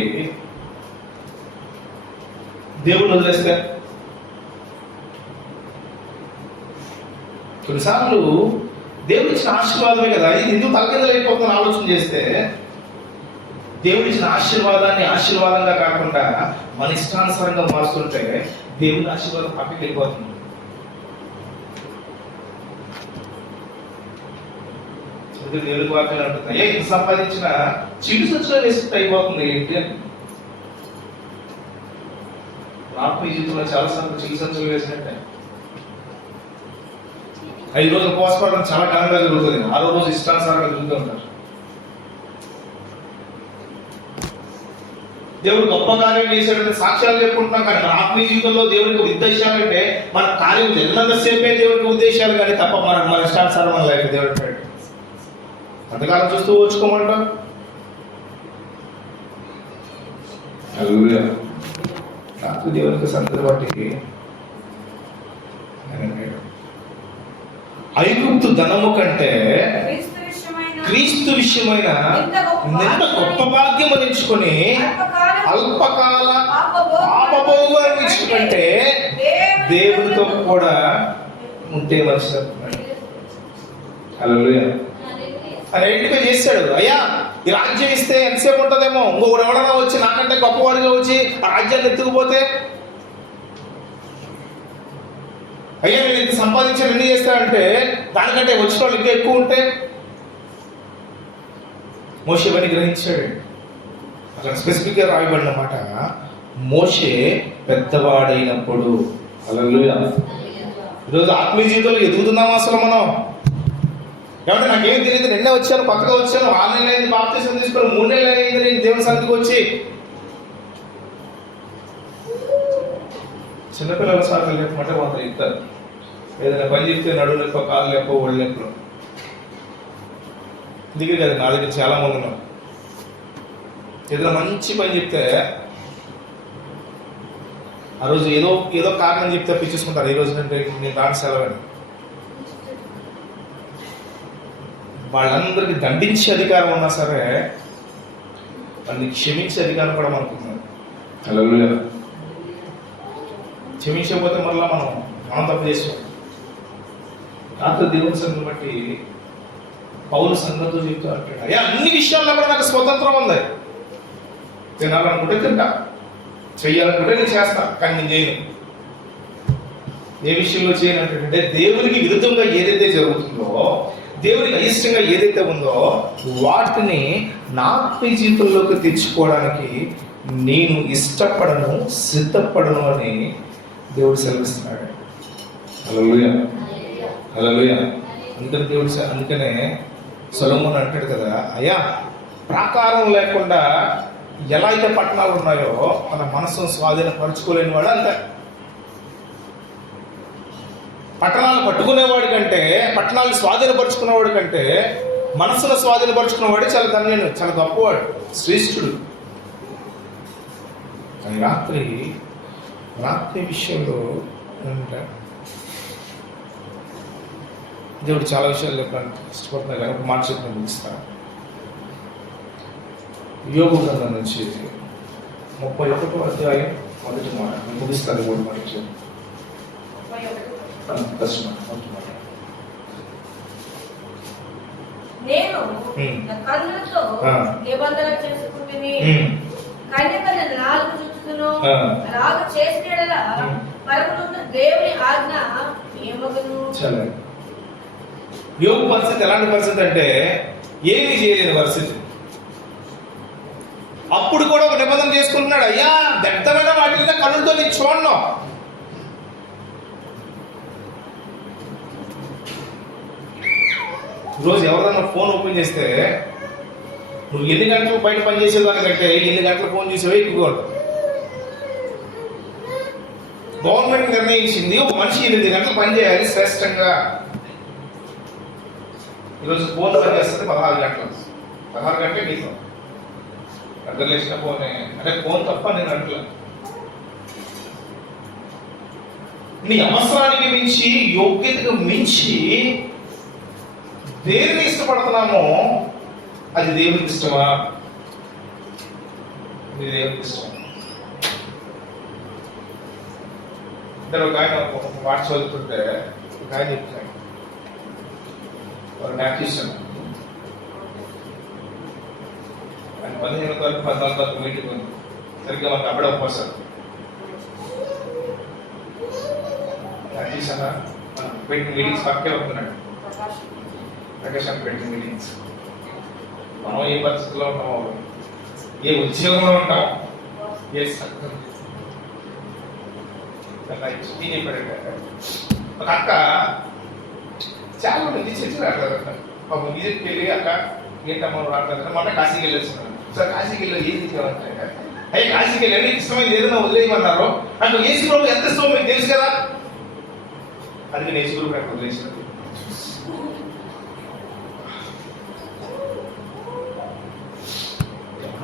దేవుడు వదిలేస్తే కొన్నిసార్లు దేవుడు ఇచ్చిన ఆశీర్వాదమే కదా, ఇది ఎందుకు తలకిందలైపోతుందని ఆలోచన చేస్తే దేవుడు ఇచ్చిన ఆశీర్వాదాన్ని ఆశీర్వాదంగా కాకుండా మన ఇష్టానుసారంగా మారుస్తుంటే దేవుని ఆశీర్వాదం పక్కకి వెళ్ళిపోతుంది. దేవుడికి వాక్యాలు అంటున్నాయి, ఇంత సంపాదించిన చిరు సంచులో వేసుకుంటే అయిపోతుంది ఏంటి అని. ఆత్మీయ జీవితంలో చాలా సార్లు చిరు సంచులు వేసినట్టే 5 రోజులు ఉపవాసపడడం చాలా ఘనంగా జరుగుతుంది, 6వ రోజు ఇష్టానుసారంగా జరుగుతూ ఉంటారు. దేవుడు గొప్ప కార్యం చేశాడని సాక్ష్యాలు చెప్పుకుంటున్నాం, కానీ మన ఆత్మీయ జీవితంలో దేవునికి ఉద్దేశాలు అంటే మన కార్యం జరిగినంతసేపే దేవునికి ఉద్దేశాలు, కానీ తప్ప మన ఇష్టానుసారం మన లైఫ్ దేవుడు అంటాడు. అంతకాలం చూస్తూ వచ్చుకోమంటాం. నాకు దేవునికి సంతతి బట్టి ఐగుప్తు ధనము కంటే క్రీస్తు విషయమైన ఎంత గొప్ప భాగ్యం ఎంచుకొని అల్పకాల పాపభోగు అందించుకుంటే దేవునితో కూడా ఉంటే మనిషి అని ఐడెంటిఫై చేశాడు. అయ్యా ఈ రాజ్యం ఇస్తే ఎంతసేపు ఉంటుందేమో, ఇంకొకడు ఎవడన్నా వచ్చి నాకంటే గొప్పవాడిగా వచ్చి ఆ రాజ్యాన్ని ఎత్తుకుపోతే, అయ్యా నేను ఇంత సంపాదించాను ఎన్ని చేస్తానంటే దానికంటే వచ్చిన వాళ్ళు ఇంకా ఎక్కువ ఉంటే, మోషే ఇవన్నీ గ్రహించాడు. అక్కడ స్పెసిఫిక్గా రాయబడిన మాట, మోషే పెద్దవాడైనప్పుడు. హల్లెలూయా. ఈరోజు ఆత్మీయ జీవితంలో ఎదుగుతున్నామా అసలు మనం? ఏమంటే నాకేం తెలియదు, నిన్నే వచ్చాను, కొత్తగా వచ్చాను, 6 నెలలు అయింది బాప్తిసం తీసుకొని, 3 నెలలు అయింది నేను దేవుని సన్నిధికి వచ్చి. చిన్నపిల్లల సార్లు లేకపోతే మాత్రం ఇస్తారు. ఏదైనా పని చెప్తే నడువు లెక్క, కాళ్ళు లెక్క, ఒళ్ళు లెక్కలు దిగి కదా. నా దగ్గర చాలా మంది ఉన్నారు, ఏదైనా మంచి పని చెప్తే ఆ రోజు ఏదో కారణం చెప్తే పిచ్చేసుకుంటారు. ఈ రోజు నేను దాని సెలవని వాళ్ళందరికీ దండించే అధికారం ఉన్నా సరే వాళ్ళని క్షమించే అధికారం కూడా మనకున్నారు. హల్లెలూయా. క్షమించకపోతే మళ్ళీ మనం తప్పు చేస్తాం. రాత్రి దేవుని సంగతిని బట్టి పౌలు సంగతితో చెప్తూ అంటాడు, అయ్యా అన్ని విషయాల్లో కూడా నాకు స్వతంత్రం ఉంది. తినాలనుకుంటే తింటా, చెయ్యాలనుకుంటే నేను చేస్తా, కానీ నేను చేయను. ఏ విషయంలో చేయను అంటే దేవునికి విరుద్ధంగా ఏదైతే జరుగుతుందో, దేవునికి అయిష్టంగా ఏదైతే ఉందో వాటిని నా జీవితంలోకి తెచ్చుకోవడానికి నేను ఇష్టపడను, సిద్ధపడను అని దేవుడు సెలవిస్తున్నాడు. హల్లెలూయా. హల్లెలూయా. అందుకనే సొలొమోను అంటాడు కదా, అయ్యా ప్రాకారం లేకుండా ఎలా అయితే పట్టణాలు ఉన్నాయో మన మనసును స్వాధీనపరచుకోలేని వాడు అంతే. పట్టణాలు పట్టుకునేవాడి కంటే, పట్టణాలను స్వాధీనపరుచుకునేవాడి కంటే మనసును స్వాధీనపరుచుకునేవాడు చాలా ధన్యుడు, చాలా గొప్పవాడు, శ్రేష్ఠుడు. కానీ రాత్రి విషయంలో అంటే దేవుడు చాలా విషయాలు చెప్పడానికి ఇష్టపడుతున్నా, కానీ ఒక మాట చెప్పిన ముగిస్తాను. యోగు గ్రంథం నుంచి 31వ అధ్యాయం 1వ మాట ముగిస్తాను. 3 మాట నేను కన్నులతో నిబంధన చేసుకుంటుని కన్యకల 4 చుట్టూను రాగ చేసిన యెడల పరమునున్న దేవుని ఆజ్ఞ ఏమగును. యోగు పరిస్థితి ఎలాంటి పరిస్థితి అంటే ఏమీ చేయలేని పరిస్థితి. అప్పుడు కూడా ఒక నిబంధన చేసుకుంటున్నాడు, అయ్యా దట్టమైన వాటిని కన్నులతో నేను చూడను. రోజు ఎవరైనా ఫోన్ ఓపెన్ చేస్తే నువ్వు ఎన్ని గంటలు బయట పనిచేసేదానికంటే ఎన్ని గంటలు ఫోన్ చేసేవే ఎక్కువగా ఉంటుంది. గవర్నమెంట్ నిర్ణయించింది ఒక మనిషి 8 గంటలు పని చేయాలి శ్రేష్టంగా. ఈరోజు ఫోన్ పని చేస్తుంది 16 గంటలు. 16 గంటలే నీకు అర్థం లేచిన ఫోనే అంటే ఫోన్ తప్ప నేను అంటలే. నీ అవసరానికి మించి, యోగ్యతకు మించి దేనిని ఇష్టపడుతున్నామో అది దేవునికి ఇష్టమా? ఇది దేవునికి ఇష్టమా? అంటే ఒక ఆయన మాట చదువుతుంటే ఒక ఆయన చెప్తాడు, వారు మ్యాథ్యూషన్ ఆయన 15 వరకు 14 వరకు మీటింగ్ ఉంది. సరిగ్గా మాకు అప్పుడే ఒప్పేస్తారు. మ్యాథ్యూషన్ పెట్టిన మీటింగ్స్ పక్కే అవుతున్నాడు. ప్రకాశం పెట్టిన మీటింగ్స్ మనం ఏ పరిస్థితుల్లో ఉంటామో, ఏ ఉద్యోగంలో ఉంటాం, ఏ చెప్పాడంటే ఒక అక్క చాలా మంది చర్చ రాట్లేదంట. పాపం విజిట్కి వెళ్ళి అక్క ఏంటమ్మా రావట్లేదు, మొన్న కాశీకి వెళ్ళేస్తున్నాను సార్. కాశీకి వెళ్ళి ఏం చేయాలంటే అయ్యే కాశీకి వెళ్ళండి, ఇష్టమైంది ఏదైనా వదిలేయమన్నారు. నాకు యేసు ప్రభు ఎంత ఇష్టమో మీకు తెలుసు కదా, అందుకే యేసు ప్రభు అక్కడ వదిలేసారు.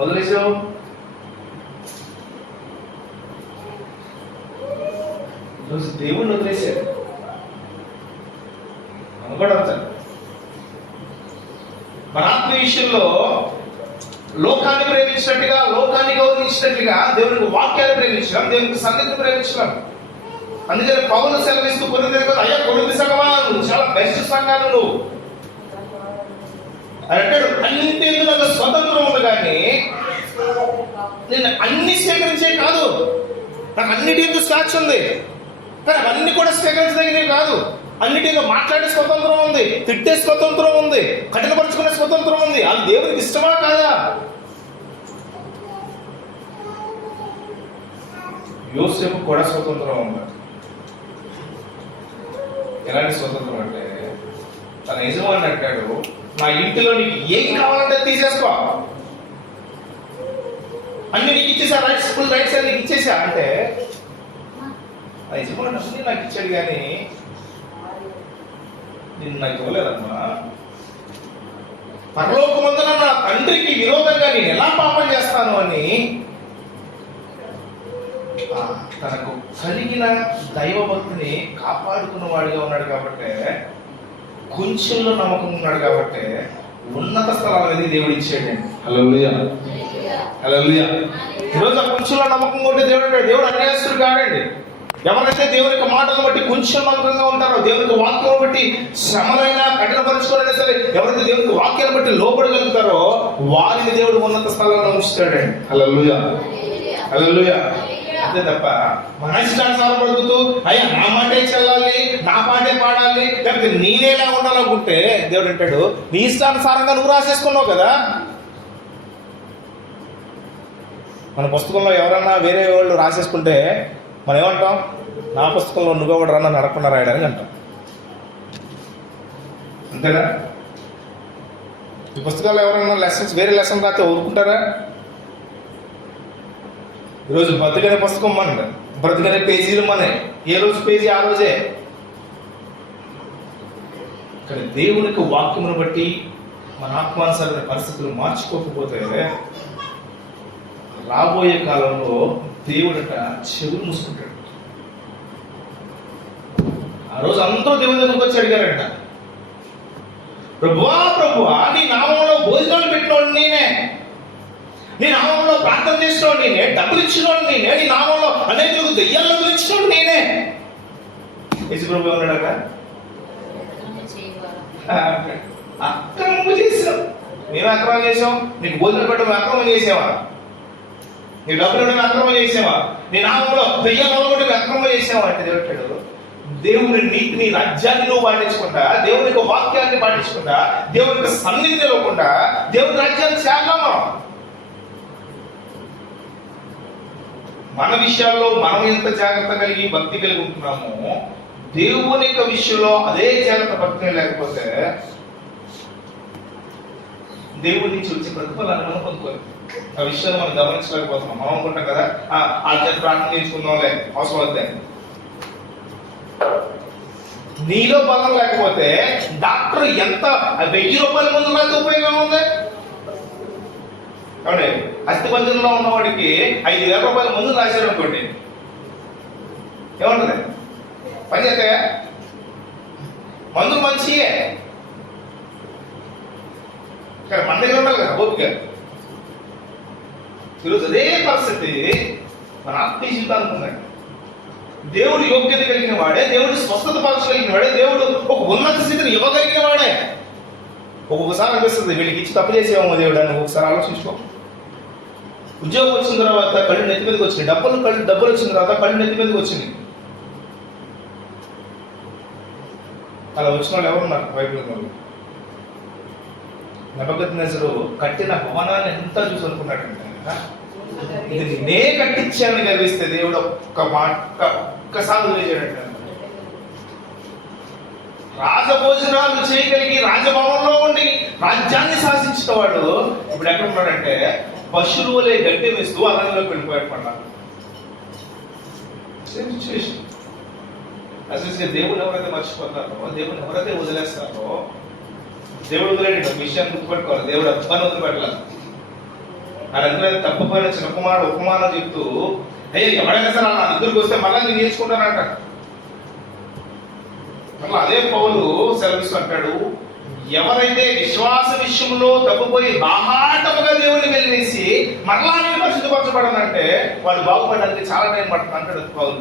వదిలేసావు ఈరోజు దేవుణ్ణి వదిలేశారు. కూడా మన ఆత్మ విషయంలో లోకాన్ని ప్రేమించినట్టుగా, లోకాన్ని గౌరవించినట్టుగా దేవునికి వాక్యాన్ని ప్రేమించడం, దేవునికి సన్నిధిని ప్రేమించడం. అందుకని పౌలు సెలవిస్తూ కొరింథీయులకు, అయ్యా కొరింథీ సంఘమా, నువ్వు చాలా బెస్ట్ సంఘాలు నువ్వు అంటాడు. అన్నింటిలో నాకు స్వతంత్రం ఉంది, కానీ నేను అన్ని స్వీకరించే కాదు, నాకు అన్నిటి ఎందుకు సాక్షి ఉంది, కానీ అవన్నీ కూడా స్వీకరించదగినవి కాదు. అన్నిటిలో మాట్లాడే స్వతంత్రం ఉంది, తిట్టే స్వతంత్రం ఉంది, కఠినపరుచుకునే స్వతంత్రం ఉంది. అది దేవునికి ఇష్టమా కాదా? యోసేపు కూడా స్వతంత్రం ఉంది. ఎలాంటి స్వతంత్రం అంటే, తన యజమాని అంటాడు, నా ఇంటిలో నీకు ఏం కావాలంటే తీసేసుకో, అన్ని నీకు ఇచ్చేసా, రైట్స్ ఫుల్ రైట్స్ అని నీకు ఇచ్చేసా అంటే, ఆ యజమాని అన్ని నాకు ఇచ్చాడు, కానీ నిన్ను నాకు ఇవ్వలేదమ్మా. పరలోకమందున నా తండ్రికి విరోధంగా నేను ఎలా పాపం చేస్తాను అని తనకు కలిగిన దైవభక్తిని కాపాడుకున్న వాడిగా ఉన్నాడు. కాబట్టి కొంచెంలో నమ్మకం ఉన్నాడు, కాబట్టి ఉన్నత స్థలం అనేది దేవుడు ఇచ్చాడు. హల్లెలూయా, హల్లెలూయా. ఈరోజు ఆ కొంచెంలో నమ్మకం ఉంటే దేవుడు అన్యాయస్తుడు కాడండి. ఎవరైతే దేవుని యొక్క మాటలను బట్టి కొంచెం నమ్మకంగా ఉంటారో, దేవునికి వాక్యం బట్టి శ్రమలైనా కఠినపరుచుకోవాలైనా సరే, ఎవరైతే దేవునికి వాక్యాన్ని బట్టి లోపడగలుగుతారో వారిని దేవుడు ఉన్నత స్థలంలో ఉంచుతాడండి. హల్లెలూయా, హల్లెలూయా. అంతే తప్ప మన ఇష్టానుసారం పడుతూ అయ్యా నా మాటే చెల్లాలి, నా పాటే పాడాలి, లేకపోతే నేనేలా ఉండాలనుకుంటే దేవుడు అంటాడు, నీ ఇష్టానుసారంగా నువ్వు రాసేసుకున్నావు కదా. మన పుస్తకంలో ఎవరన్నా వేరే వాళ్ళు రాసేసుకుంటే మనం ఏమంటాం, నా పుస్తకంలో నువ్వు కూడా రన్నా నడకుండా రాయడానికి అంటాం. అంతేనా? ఈ పుస్తకాల్లో ఎవరైనా లెసన్స్ వేరే లెసన్ రాస్తే ఊరుకుంటారా? ఈరోజు బ్రతుకనే పుస్తకం మన, బ్రతుకనే పేజీలు మన, ఏ రోజు పేజీ ఆ రోజే. కానీ దేవునికి వాక్యమును బట్టి మన ఆత్మానుసారమైన పరిస్థితులు మార్చుకోకపోతే రాబోయే కాలంలో దేవుడట చెవులు మూసుకుంటాడు. ఆ రోజు అందరూ దేవుని దగ్గరకు వచ్చి అడిగారంట, ప్రభువా ప్రభువా, నీ నామంలో భోజనాలు పెట్టినోడు నేనే, నీ నామంలో ప్రార్థన చేసినోడు నేనే, డబ్బులు ఇచ్చినోడు నేనే, నీ నామంలో అనేకులకు దెయ్యాలను వదిలించినోడు నేనే. యేసు ప్రభు ఉన్నాడట, అక్రమం చేసాం. మేము అక్రమం చేసాం? నీకు భోజనం పెట్టడం అక్రమం చేసావా? నీ డబ్బులు ఇవ్వడం అక్రమం చేసావా? నీ నామంలో దెయ్యాలు వదలగొట్టడం అక్రమం చేసావా అంటే దేవుడు, దేవుని నీతిని, రాజ్యాన్ని నువ్వు పాటించకుండా, దేవుని యొక్క వాక్యాన్ని పాటించకుండా, దేవుని యొక్క సన్నిధి తెలవకుండా దేవుని రాజ్యాన్ని చేద్దామా? మన విషయాల్లో మనం ఎంత జాగ్రత్త కలిగి భక్తి కలిగి ఉంటున్నామో, దేవుని యొక్క విషయంలో అదే జాగ్రత్త భక్తి లేకపోతే దేవుడి నుంచి వచ్చే ప్రతిఫలాన్ని మనం పొందుకోవాలి. ఆ విషయాన్ని మనం గమనించలేకపోతున్నాం. మనం అనుకుంటాం కదా, ఆ చేతి ప్రార్థన చేసుకుందాంలే, అవసరం వద్దే. నీలో బలం లేకపోతే డాక్టర్ ఎంత 1000 రూపాయల మందు రాస్తే ఉపయోగం ఉంది? కాబట్టి అస్థిపంజరంలో ఉన్నవాడికి 5000 రూపాయల మందు రాశారు అనుకోండి, ఏమంటుంది? పని చేస్తాయా? మందులు మంచియే, కానీ మన దగ్గర ఉండాలి కదా ఓపిక. ఈరోజు అదే పరిస్థితి మన ఆత్మీయ జీవితానికి ఉందండి. దేవుడు యోగ్యత కలిగిన వాడే, దేవుడు స్వస్థత పరచగలిగిన వాడే, దేవుడు ఒక ఉన్నత స్థితిని ఇవ్వగలిగిన వాడే. ఒక్కొక్కసారి అనిపిస్తుంది వీళ్ళకి ఇచ్చి తప్పు చేసేమో దేవుడు అని. ఒకసారి ఆలోచించుకో. ఉద్యోగం వచ్చిన తర్వాత కళ్ళు నెత్తి మీదకి వచ్చింది, డబ్బులు వచ్చిన తర్వాత కళ్ళు నెత్తి మీదకి వచ్చింది. అలా వచ్చిన వాళ్ళు ఎవరున్నారు? బైబిల్ నెబుకద్నెజరు కట్టిన భవనాన్ని ఎంత చూసి అనుకున్నాడంటే, ఇది నే కట్టించాను గర్విస్తే దేవుడు ఒక్కసారి వదిలేసాడంట. రాజభోజనాలు చేయగలిగి రాజభవనంలో ఉండి రాజ్యాన్ని శాసించిన వాడు ఇప్పుడు ఎక్కడ ఉన్నాడంటే పశువులే గడ్డి వేస్తూ అరణ్యంలోకి వెళ్ళిపోయాడు పంట. అసలు దేవుడు ఎవరైతే మర్చిపోతారో, దేవుడు ఎవరైతే వదిలేస్తారో, దేవుడు వదిలేడు విషయాన్ని గుర్తుపెట్టుకోవాలి. దేవుడు అబ్బాని వదిలిపెట్టలేదు. ఆ రంగులైతే తప్పపోయిన చిన్న కుమారుడు ఉపమానం చెప్తూ, అయ్యో ఎవరైనా సరే నా దగ్గరికి వస్తే మళ్ళీ నేను నేర్చుకుంటానంట. మళ్ళీ అదే పౌలు సెలవిస్తూ అంటాడు, ఎవరైతే విశ్వాస విషయంలో తప్పుపోయి బాహాటముగా దేవుడిని వెలివేసి మరలా నేను పరిశుద్ధపరచబడనంటే వాళ్ళు బాగుపడడానికి చాలా టైం పడుతుంది అంటాడు పౌలు.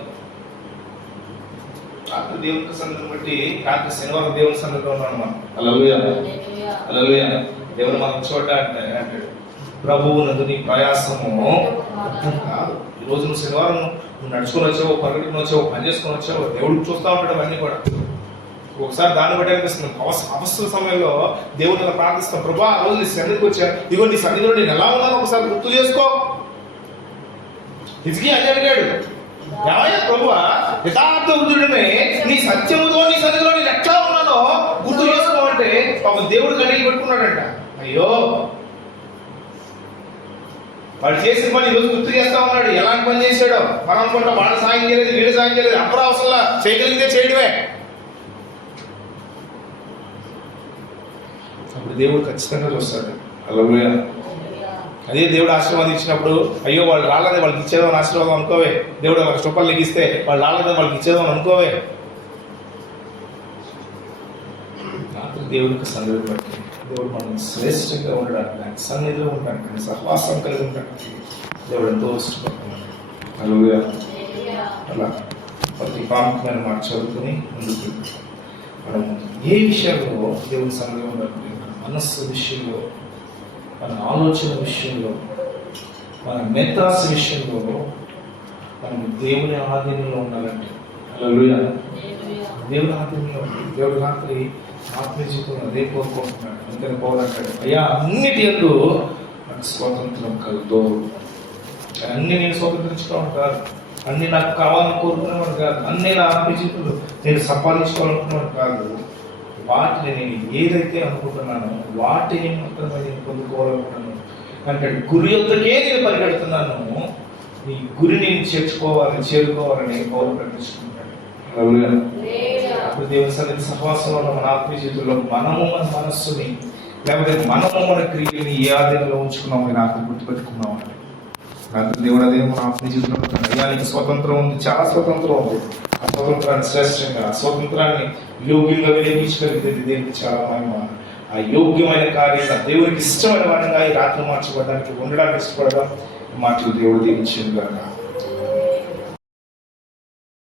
రాత్రి దేవుని సన్నిధిని బట్టి రాత్రి శనివారం దేవుని సన్నిధిలో ఉన్నాను మనం. హల్లెలూయా, హల్లెలూయా. దేవుడు మనం చూడడానికి అంటాడు, ప్రభువునందు నీ ప్రయాసము కాదు. ఈ రోజు నువ్వు శనివారం నువ్వు నడుచుకొని వచ్చావు, పరిగెట్టుకుని వచ్చావు, పని చేసుకొని వచ్చావు, దేవుడు చూస్తూ ఉంటాడు అవన్నీ కూడా. ఒకసారి దాన్ని బట్టి అనిపిస్తుంది, అవసర సమయంలో దేవుడు ఇలా ప్రార్థిస్తాం, ప్రభా ఆ రోజు నీ సన్నిధికి వచ్చా, ఇదిగో నీ సన్నిధిలో నేను ఎలా ఉన్నానో ఒకసారి గుర్తు చేసుకో. హిజ్కియా అని అడిగాడు, ప్రభువా యథార్థ బుద్ధుడినే నీ సత్యముతో నీ సన్నిధిలో నేను ఎట్లా ఉన్నానో గుర్తు చేసుకోమంటే పాపం దేవుడు కన్నీళ్ళు పెట్టుకున్నాడంట. అయ్యో వాడు చేసిన పని ఈరోజు గుర్తు చేస్తా ఉన్నాడు, ఎలాంటి పని చేశాడో. మనం అనుకుంటా వాడు సాయం చేయలేదు, వీడు సాయం చేయలేదు, అప్పుడు అవసరంలా చేయగలిగితే చేయడమే. అప్పుడు దేవుడు ఖచ్చితంగా చూస్తాడు. హల్లెలూయా. అదే దేవుడు ఆశీర్వాదం ఇచ్చినప్పుడు, అయ్యో వాళ్ళు రాలేదే వాళ్ళకి ఇచ్చేదామని ఆశీర్వాదం అనుకోవే. దేవుడు వాళ్ళకి రూపాయలు లెగిస్తే వాళ్ళు రాలేదే వాళ్ళకి ఇచ్చేదామని అనుకోవే. దేవుడికి సన్నిధి బట్టి దేవుడు మనం శ్రేష్టంగా ఉండడానికి, ఆయన సన్నిధిలో ఉండడానికి, సహవాసం కలిగి ఉండడానికి దేవుడు ఎంతో ఇష్టపడుతున్నాడు. హల్లెలూయా. అలా ప్రతి ప్రాముఖ్యమైన మాట చదువుకుని ముందుకు మనం ఏ విషయంలో దేవుని సన్నిధిలో ఉండాలి, మనస్సు విషయంలో, మన ఆలోచన విషయంలో, మన మేధాశ విషయంలో మనం దేవుని ఆధీనంలో ఉండాలంటే. హల్లెలూయా. దేవుని ఆధీనంలో దేవుడు రాత్రి ఆత్మీయ జీవితంలో అదే కోరుకుంటున్నాడు. అందుకని పౌలు అంటాడు, అయ్యా అన్నిటి యందు నాకు స్వాతంత్రం కలదు. అన్ని నేను స్వాతంత్రించుకోవడం కాదు, అన్ని నాకు కావాలని కోరుకునేవాడు కాదు, అన్ని నా ఆత్మీయ జీవితంలో నేను సంపాదించుకోవాలనుకున్నాను కాదు. వాటిని నేను ఏదైతే అనుకుంటున్నానో వాటిని మాత్రమే నేను పొందుకోవాలనుకున్నాను అంటే గురి యొక్కకే నేను పరిగెడుతున్నాను. ఈ గురి నేను చేరుకోవాలని పౌలు ప్రకటించుకుంటాడు. అప్పుడు దేవుని సన్నిధి సహవాసంలో మన ఆత్మీయ జీవితంలో మనము మన మనస్సుని లేకపోతే మనము మన క్రియని ఏ ఆధీనంలో ఉంచుకున్నామని నాకు గుర్తుపెట్టుకున్నామని నాకు దేవుడు అదే మన ఆత్మీయ జీవితంలో అయ్యా నీకు స్వతంత్రం ఉంది, చాలా స్వతంత్రం ఉంది. ఆ స్వతంత్రాన్ని శ్రేష్టంగా, ఆ స్వతంత్రాన్ని యోగ్యంగా వినియోగించగలిగితే దేవుడికి చాలా మహిమ. ఆ యోగ్యమైన కార్యంగా దేవుడికి ఇష్టమైన వాడిగా ఈ రాత్రి మార్చబడడానికి ఉండడానికి ఇష్టపడడం మాటలు దేవుడు దీవించింది కాక.